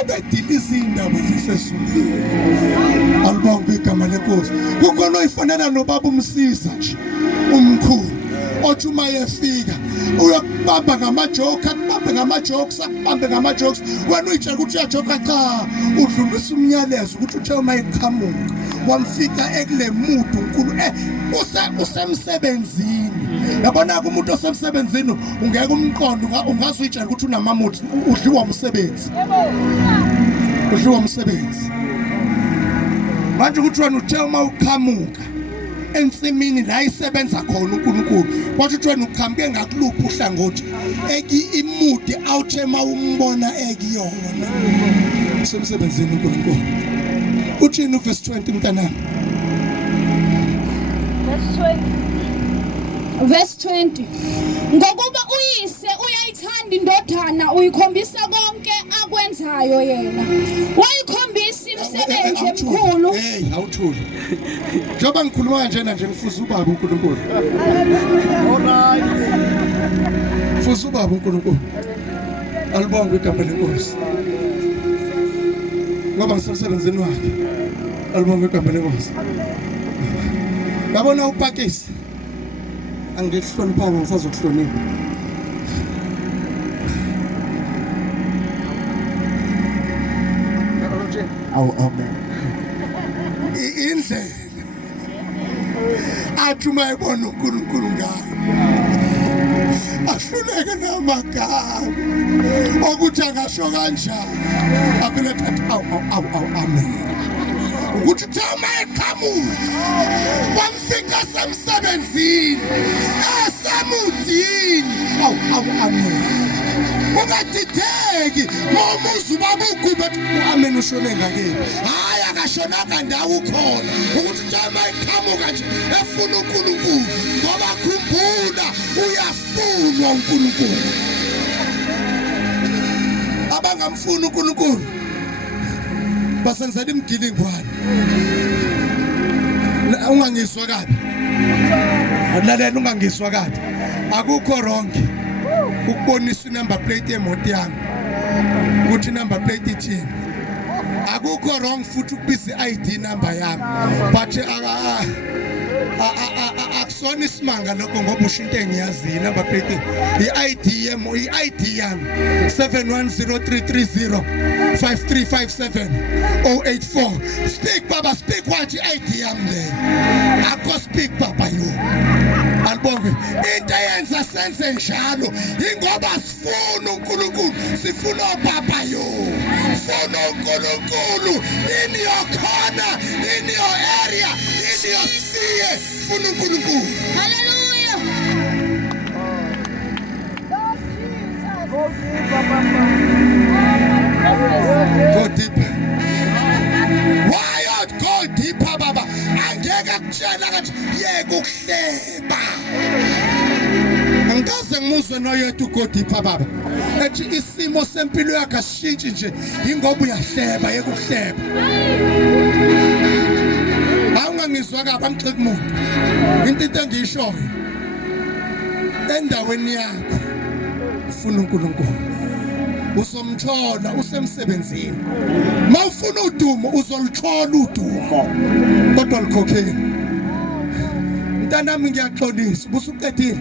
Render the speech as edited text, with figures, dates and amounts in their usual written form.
ebediliza indaba zasezulwini. Alibonge igama lenkosi. Kukhona oyifanana nobaba umsiza nje umkhulu othi uma yefika uyakubamba ngamajoke, akubambe ngama-jokes, akubambe ngama-jokes. Wena uyitshela ukuthi uyajoka, cha, udlulisa umyalezo ukuthi uthe uma iqhamuka wamfika ekule muntu unkulu usemsebenzini. Yabona umuntu osemsebenzini ungeke umqondo, ungaze uyitshela ukuthi unamamuthi, udliwa umsebenzi. Udliwa umsebenzi. Manje ukuthi wena uthe uma uqhamuka ensimini la isebenza khona uNkulunkulu, kwathi uthi wena ukhamke ngakuluphi uhlangothi imude awuthe mawumbona ekuyona semsebenzini uNkulunkulu. Uthini uverse 20 mntanami? Verse 20. Ngokuba uyise uyayithanda indodana, uyikhombisa konke akwenzayo yena. Wayikhombisa imisebenzi emkhulu. Hey, awuthuli. Njoba ngikhuluma kanje nje ngifuza ubaba uNkulunkulu. Alright. Fuza ubaba uNkulunkulu. Alibonge igama lenkosi. Ngoba ngisemsebenzini wakhe. Alibonge igama lenkosi. Ngabona upakisi. Angikuhloniphanga, ngisazokuhlonipha. Amen. Indlela athi uma ebona uNkulunkulu ngayo ahluleke namagama ukuthi angasho kanjani. Akuletha amen. Ukuthi thama eqhamuka wamfika semsebenzini esamudini. Amen. Ungadideki ngomuzi ubaba ugube amen ushone ngakini. Hayi akashonanga ndawo ukhona. Ukuthi thama eqhamuka nje efuna uNkulunkulu ngoba khumbula uyafunwa uNkulunkulu. Abangamfuni uNkulunkulu basenzela imgilingwane. Ungangizwa kabi. Lalela ungangizwa kabi. Akukho wrong ukubonisa number plate yemoto yami ukuthi number plate ithini. Akukho wrong futhi ukubiza i-ID number yami, but akusona isimanga lokho ngoba usho into engiyaziyo. Number plate i-ID yami 7103305357 Speak baba, speak what i-ID yami le. Akho speak baba yo. Alibonge into eyenza senze njalo ingoba sifuna uNkulunkulu, sifuna baba yo. Sifuna uNkulunkulu in your corner, in your area, in your sphere. Sifuna uNkulunkulu. Hallelujah. Go deeper. Why not go deeper baba? Angeke akutshela kathi yeke ukuhleba. Angikaze ngimuzwe noyedwa go deeper baba. Ethi isimo sempilo yakhe asishintshi nje ingoba uyahleba, yeke ukuhleba. Awungangizwa kabi, angixeke umuntu. Into engiyishoyo endaweni yakho ufuna uNkulunkulu. Uzomthola usemsebenzini. Mawufuna udumo uzoluthola udumo. Kodwa likhokheni. Mntanami ngiyaxolisa, busuqedile.